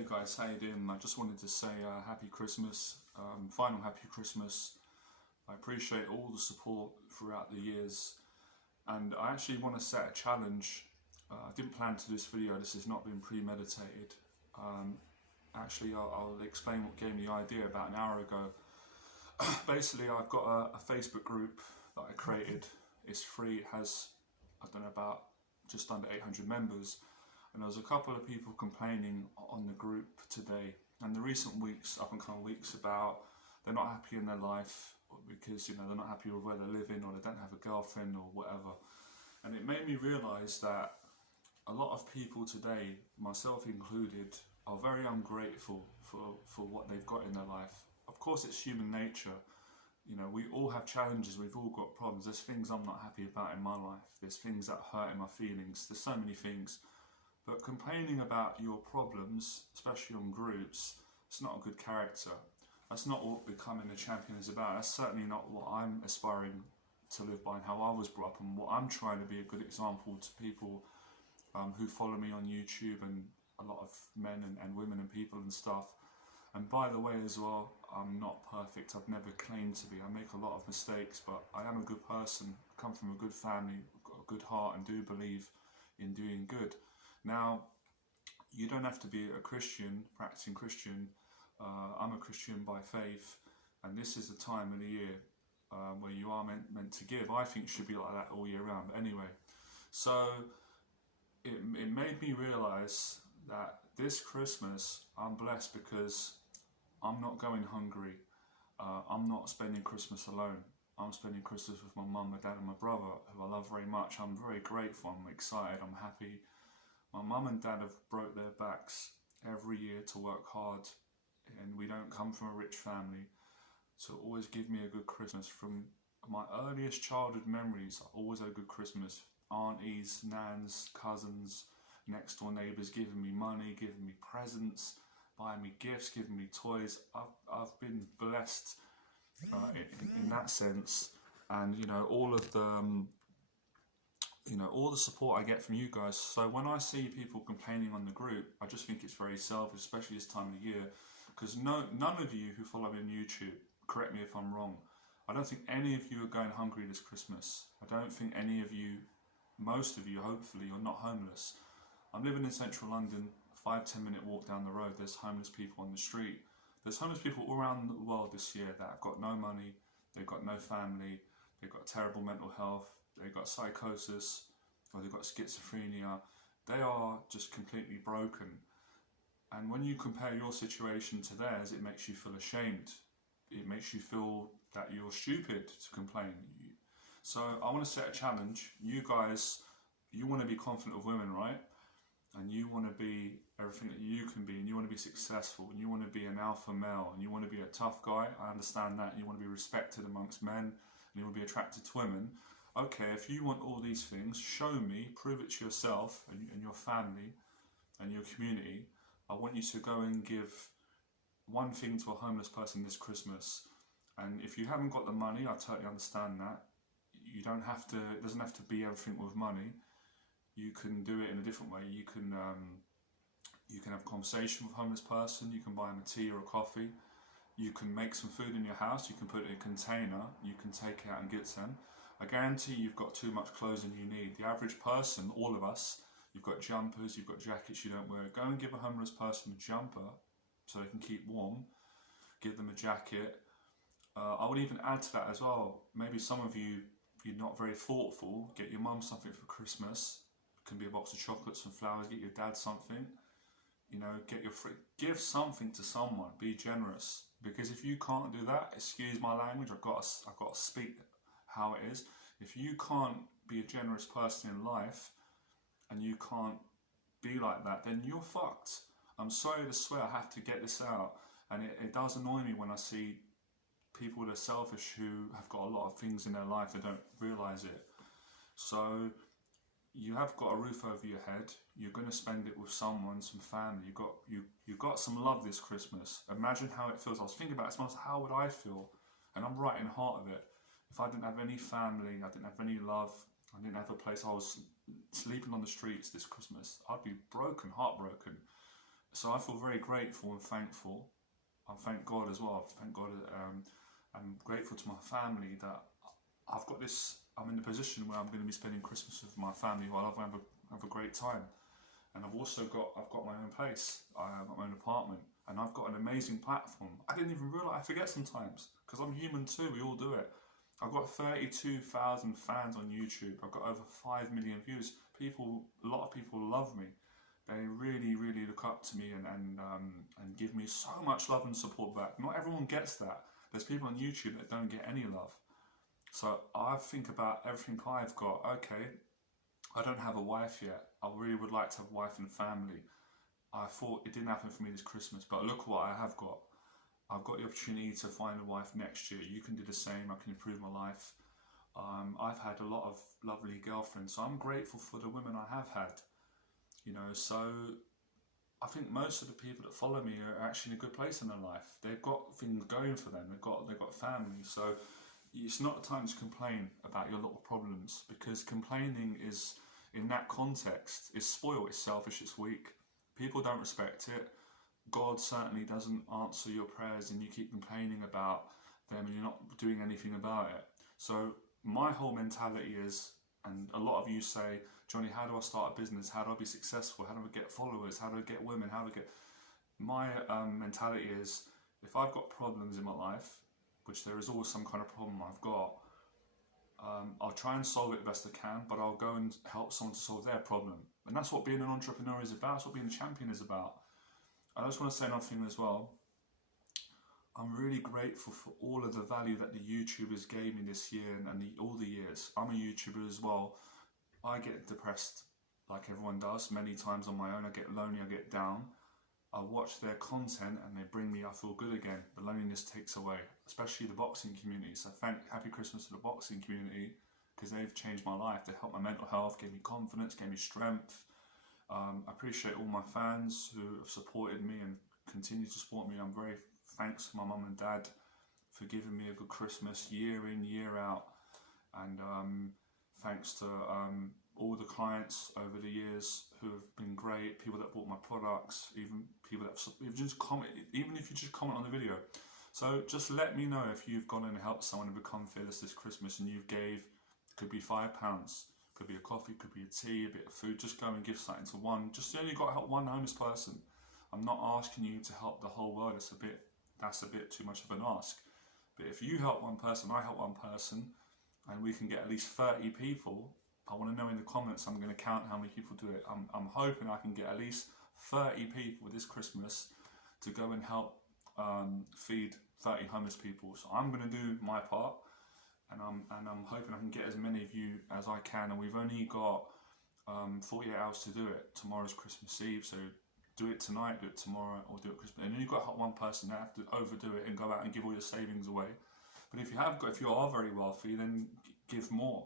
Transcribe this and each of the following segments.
Hey guys, how you doing? I just wanted to say happy Christmas, final happy Christmas. I appreciate all the support throughout the years, and I actually want to set a challenge. I didn't plan to do this video, this has not been premeditated. Actually, I'll explain what gave me the idea about an hour ago. Basically, I've got a Facebook group that I created. It's free, it has, I don't know, about just under 800 members. And there was a couple of people complaining on the group today, and the recent weeks, up and coming weeks, about they're not happy in their life because they're not happy with where they're living, or they don't have a girlfriend or whatever. And it made me realise that a lot of people today, myself included, are very ungrateful for what they've got in their life. Of course, it's human nature. We all have challenges, we've all got problems. There's things I'm not happy about in my life. There's things that hurt in my feelings. There's so many things. But complaining about your problems, especially on groups, it's not a good character. That's not what becoming a champion is about. That's certainly not what I'm aspiring to live by and how I was brought up, and what I'm trying to be a good example to people who follow me on YouTube, and a lot of men and women and people and stuff. And by the way as well, I'm not perfect. I've never claimed to be. I make a lot of mistakes, but I am a good person. I come from a good family, got a good heart, and do believe in doing good. Now, you don't have to be a Christian, practicing Christian. I'm a Christian by faith, and this is the time of the year where you are meant to give. I think it should be like that all year round. But anyway, so it made me realise that this Christmas I'm blessed because I'm not going hungry. I'm not spending Christmas alone. I'm spending Christmas with my mum, my dad and my brother, who I love very much. I'm very grateful, I'm excited, I'm happy. My mum and dad have broke their backs every year to work hard, and we don't come from a rich family, to always give me a good Christmas. From my earliest childhood memories, I always had a good Christmas. Aunties, nans, cousins, next door neighbours giving me money, giving me presents, buying me gifts, giving me toys. I've been blessed in that sense, and all of the all the support I get from you guys. So when I see people complaining on the group, I just think it's very selfish, especially this time of year, because none of you who follow me on YouTube, correct me if I'm wrong, I don't think any of you are going hungry this Christmas. I don't think any of you, most of you hopefully, are not homeless. I'm living in central London, 5-10 minute walk down the road. There's homeless people on the street. There's homeless people all around the world this year that have got no money, they've got no family, they've got terrible mental health, they've got psychosis, or they've got schizophrenia. They are just completely broken. And when you compare your situation to theirs, it makes you feel ashamed. It makes you feel that you're stupid to complain. So I want to set a challenge. You guys, you want to be confident of women, right? And you want to be everything that you can be, and you want to be successful, and you want to be an alpha male, and you want to be a tough guy. I understand that. You want to be respected amongst men, and you want to be attracted to women. Okay, if you want all these things, show me, prove it to yourself and your family and your community. I want you to go and give one thing to a homeless person this Christmas. And if you haven't got the money, I totally understand that. You don't have to, it doesn't have to be everything with money. You can do it in a different way. You can have a conversation with a homeless person. You can buy them a tea or a coffee. You can make some food in your house. You can put it in a container. You can take it out and give it to them. I guarantee you've got too much clothes than you need. The average person, all of us, you've got jumpers, you've got jackets you don't wear. Go and give a homeless person a jumper so they can keep warm. Give them a jacket. I would even add to that as well. Maybe some of you, you're not very thoughtful. Get your mum something for Christmas. It can be a box of chocolates and flowers. Get your dad something. Give something to someone. Be generous. Because if you can't do that, excuse my language, I've got to speak how it is. If you can't be a generous person in life, and you can't be like that, then you're fucked. I'm sorry to swear, I have to get this out. And it does annoy me when I see people that are selfish, who have got a lot of things in their life, they don't realise it. So you have got a roof over your head, you're going to spend it with someone, some family, you've got some love this Christmas. Imagine how it feels. I was thinking about it, how would I feel? And I'm right in the heart of it. If I didn't have any family, I didn't have any love, I didn't have a place, I was sleeping on the streets this Christmas, I'd be broken, heartbroken. So I feel very grateful and thankful. I thank God as well. Thank God. I'm grateful to my family that I've got this. I'm in a position where I'm going to be spending Christmas with my family while I have a great time. And I've got my own place. I've got my own apartment, and I've got an amazing platform. I didn't even realise. I forget sometimes because I'm human too. We all do it. I've got 32,000 fans on YouTube. I've got over 5 million views. A lot of people love me. They really, really look up to me and give me so much love and support back. Not everyone gets that. There's people on YouTube that don't get any love. So I think about everything I've got. Okay, I don't have a wife yet. I really would like to have a wife and family. I thought it didn't happen for me this Christmas, but look what I have got. I've got the opportunity to find a wife next year. You can do the same. I can improve my life. I've had a lot of lovely girlfriends, so I'm grateful for the women I have had. You know, so I think most of the people that follow me are actually in a good place in their life. They've got things going for them. They've got family. So it's not a time to complain about your little problems, because complaining is, in that context, is spoiled, it's selfish, it's weak. People don't respect it. God certainly doesn't answer your prayers and you keep complaining about them and you're not doing anything about it. So my whole mentality is, and a lot of you say, Johnny, how do I start a business? How do I be successful? How do I get followers? How do I get women? How do I get... My mentality is, if I've got problems in my life, which there is always some kind of problem I've got, I'll try and solve it the best I can, but I'll go and help someone to solve their problem. And that's what being an entrepreneur is about. That's what being a champion is about. I just want to say another thing as well. I'm really grateful for all of the value that the YouTubers gave me this year and all the years. I'm a YouTuber as well. I get depressed like everyone does many times on my own. I get lonely, I get down. I watch their content and they bring me, I feel good again. The loneliness takes away, especially the boxing community. So happy Christmas to the boxing community, because they've changed my life. They helped my mental health, gave me confidence, gave me strength. I appreciate all my fans who have supported me and continue to support me. I'm very thanks to my mum and dad for giving me a good Christmas year in, year out. And thanks to all the clients over the years who have been great, people that bought my products, even people that have just comment, even if you just comment on the video. So just let me know if you've gone and helped someone to become fearless this Christmas and you gave, could be £5, could be a coffee, could be a tea, a bit of food. Just go and give something to one. Just only got to help one homeless person. I'm not asking you to help the whole world. That's a bit too much of an ask. But if you help one person, I help one person, and we can get at least 30 people, I want to know in the comments. I'm going to count how many people do it. I'm hoping I can get at least 30 people this Christmas to go and help feed 30 homeless people. So I'm going to do my part, and I'm hoping I can get as many of you as I can. And we've only got 48 hours to do it. Tomorrow's Christmas Eve, so do it tonight, do it tomorrow, or do it Christmas. And then you've got to help one person. They have to overdo it and go out and give all your savings away. But if you are very wealthy, then give more.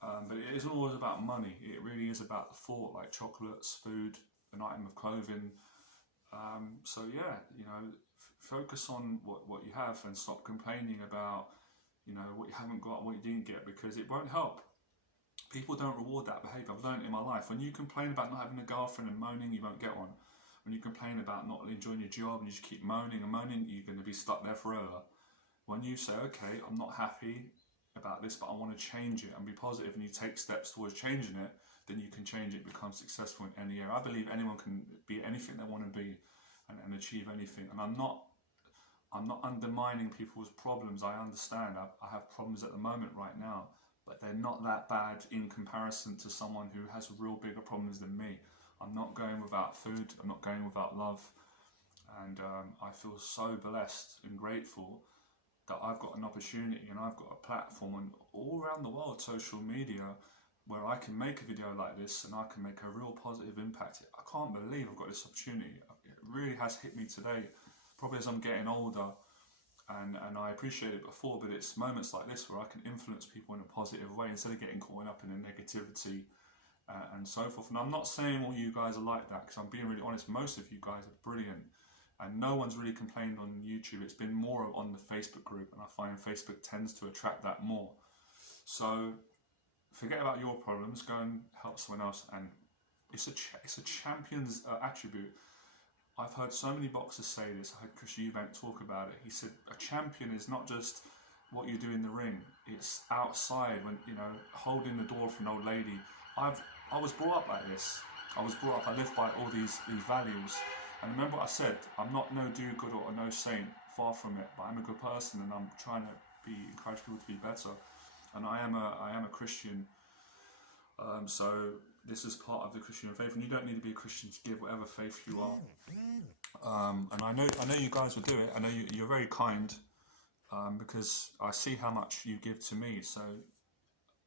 But it isn't always about money. It really is about the thought, like chocolates, food, an item of clothing. So yeah, you know, focus on what you have and stop complaining about, you know, what you haven't got, what you didn't get, because it won't help. People don't reward that behaviour. I've learned it in my life. When you complain about not having a girlfriend and moaning, you won't get one. When you complain about not enjoying your job and you just keep moaning and moaning, you're going to be stuck there forever. When you say, okay, I'm not happy about this, but I want to change it and be positive, and you take steps towards changing it, then you can change it, become successful in any area. I believe anyone can be anything they want to be and achieve anything. And I'm not undermining people's problems. I understand. I have problems at the moment right now, but they're not that bad in comparison to someone who has real bigger problems than me. I'm not going without food. I'm not going without love. And I feel so blessed and grateful that I've got an opportunity and I've got a platform on all around the world, social media, where I can make a video like this and I can make a real positive impact. I can't believe I've got this opportunity. It really has hit me today, probably as I'm getting older, and I appreciate it before, but it's moments like this where I can influence people in a positive way instead of getting caught up in the negativity and so forth. And I'm not saying all you guys are like that, because I'm being really honest, most of you guys are brilliant. And no one's really complained on YouTube. It's been more on the Facebook group, and I find Facebook tends to attract that more. So forget about your problems, go and help someone else. And it's a champion's attribute. I've heard so many boxers say this. I heard Chris Eubank talk about it. He said a champion is not just what you do in the ring. It's outside when, you know, holding the door for an old lady. I was brought up like this. I lived by all these values. And remember what I said, I'm not no do-good or no saint, far from it, but I'm a good person and I'm trying to encourage people to be better. And I am a Christian, so this is part of the Christian faith, and you don't need to be a Christian to give whatever faith you are. And I know you guys will do it. I know you're very kind, because I see how much you give to me. So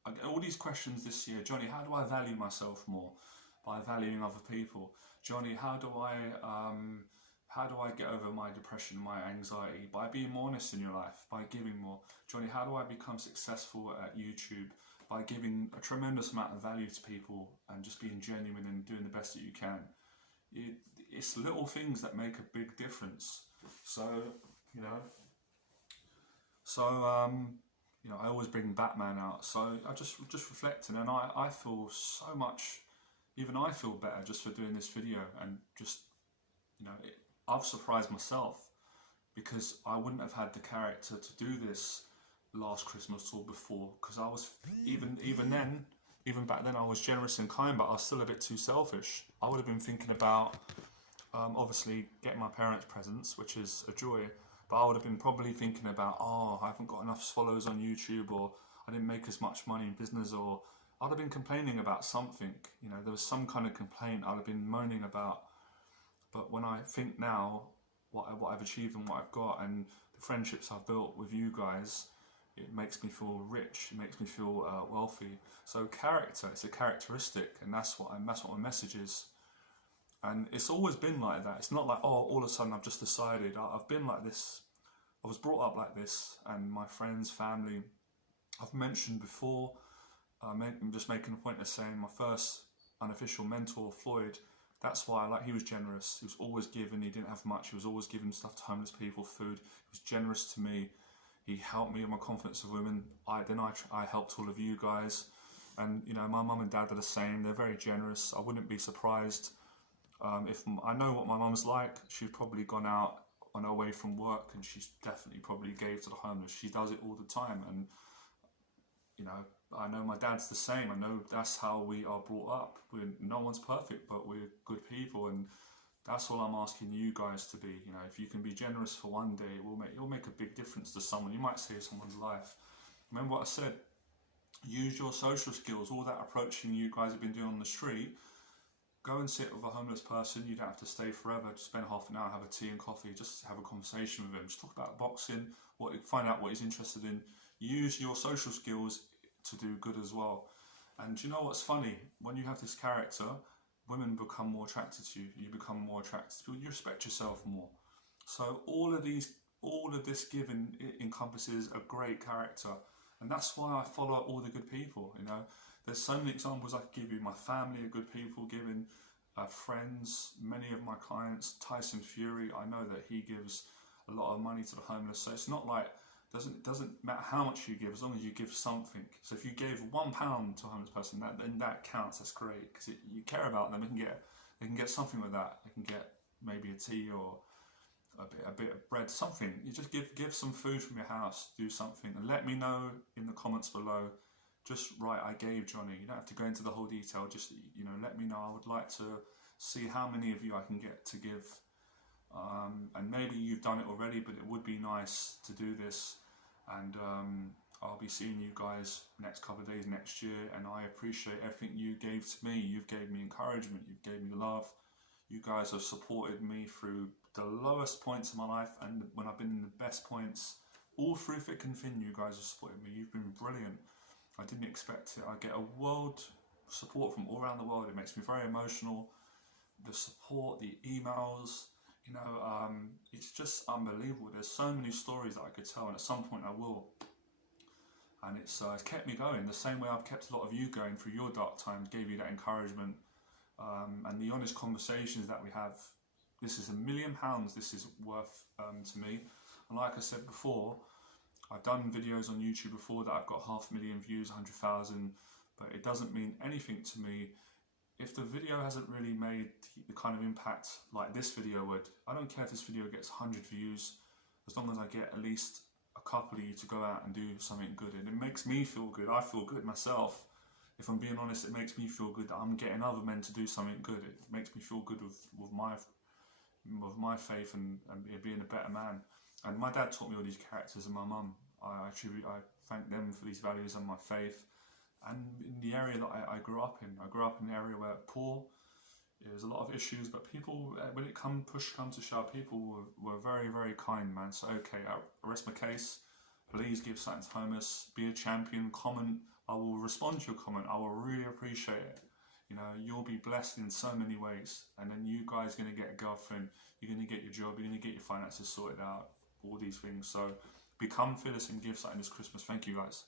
I get all these questions this year. Johnny, how do I value myself more? By valuing other people. Johnny, how do I get over my depression, my anxiety? By being more honest in your life, by giving more. Johnny, how do I become successful at YouTube? By giving a tremendous amount of value to people and just being genuine and doing the best that you can. It's little things that make a big difference. So, you know, I always bring Batman out. So I just reflecting, and I feel so much. Even I feel better just for doing this video, and just, you know, I've surprised myself, because I wouldn't have had the character to do this last Christmas tour before, because I was, even back then I was generous and kind, but I was still a bit too selfish. I would have been thinking about, obviously getting my parents presents, which is a joy, but I would have been probably thinking about, oh, I haven't got enough followers on YouTube, or I didn't make as much money in business, or I'd have been complaining about something, you know, there was some kind of complaint I'd have been moaning about. But when I think now, what I've achieved and what I've got, and the friendships I've built with you guys, it makes me feel rich, it makes me feel wealthy. So character, it's a characteristic, and that's what my message is. And it's always been like that. It's not like, oh, all of a sudden I've just decided. I've been like this. I was brought up like this, and my friends, family, I've mentioned before, I'm just making a point of saying my first unofficial mentor, Floyd, that's why he was generous. He was always giving. He didn't have much. He was always giving stuff to homeless people, food. He was generous to me. He helped me with my confidence of women. I helped all of you guys. And, you know, my mum and dad are the same. They're very generous. I wouldn't be surprised if I know what my mum's like. She's probably gone out on her way from work, and she's definitely probably gave to the homeless. She does it all the time. And, you know, I know my dad's the same. I know that's how we are brought up. No one's perfect, but we're good people, and that's all I'm asking you guys to be. You know, if you can be generous for one day, you'll make a big difference to someone. You might save someone's life. Remember what I said? Use your social skills. All that approaching you guys have been doing on the street. Go and sit with a homeless person. You don't have to stay forever. Just spend half an hour, have a tea and coffee, just have a conversation with him. Just talk about boxing, find out what he's interested in. Use your social skills to do good as well. And you know what's funny? When you have this character, women become more attracted to you. You become more attracted to you. You respect yourself more. So all of this giving encompasses a great character, and that's why I follow all the good people. You know, there's so many examples I could give you. My family are good people, giving friends, many of my clients. Tyson Fury, I know that he gives a lot of money to the homeless. So it's not like doesn't matter how much you give, as long as you give something. So if you gave £1 to a homeless person, then that counts. That's great, because you care about them. They can get something with that. They can get maybe a tea or a bit of bread, something. You just give some food from your house, do something, and let me know in the comments below. Just write, I gave Johnny. You don't have to go into the whole detail. Just, you know, let me know. I would like to see how many of you I can get to give. And maybe you've done it already, but it would be nice to do this. And I'll be seeing you guys next couple of days next year, and I appreciate everything you gave to me. You've gave me encouragement, you've gave me love. You guys have supported me through the lowest points of my life, and when I've been in the best points, all through thick and thin, you guys have supported me. You've been brilliant. I didn't expect it. I get a world support from all around the world. It makes me very emotional. The support, the emails, you know, it's just unbelievable. There's so many stories that I could tell, and at some point I will. And it's kept me going, the same way I've kept a lot of you going through your dark times, gave you that encouragement, and the honest conversations that we have. This is £1 million, this is worth to me. And like I said before, I've done videos on YouTube before that I've got 500,000 views, 100,000, but it doesn't mean anything to me if the video hasn't really made the kind of impact like this video would, I don't care if this video gets 100 views, as long as I get at least a couple of you to go out and do something good. And it makes me feel good. I feel good myself. If I'm being honest, it makes me feel good that I'm getting other men to do something good. It makes me feel good with my faith and being a better man. And my dad taught me all these characters, and my mum. I thank them for these values and my faith. And in the area that I grew up in, I grew up in an area where poor, there's a lot of issues, but people, when it push comes to shove, people were very, very kind, man. So okay, I rest my case. Please give something to homeless, be a champion, comment. I will respond to your comment. I will really appreciate it. You know, you'll be blessed in so many ways. And then you guys are going to get a girlfriend, you're going to get your job, you're going to get your finances sorted out, all these things. So become fearless and give something this Christmas. Thank you, guys.